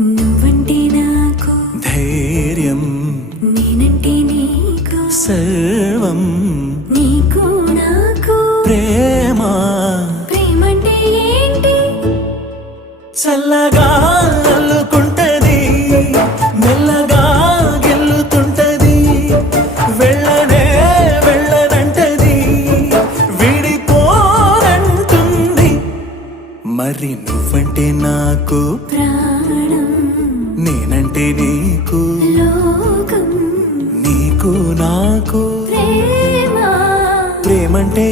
నువ్వంటే నాకు ధైర్యం, నేనంటే నీకు సర్వం, నీకు నాకు ప్రేమ. ప్రేమంటే ఏంటి? చల్లగా అల్లుకుంటది, మెల్లగా గెల్లుతుంటది, వెళ్ళనే వెళ్ళనంటది, విడిపోనంటుంది. మరి నువ్వంటే నాకు ప్రాణం, నేనంటే నీకు లోకం, నీకు నాకు ప్రేమ. ప్రేమంటే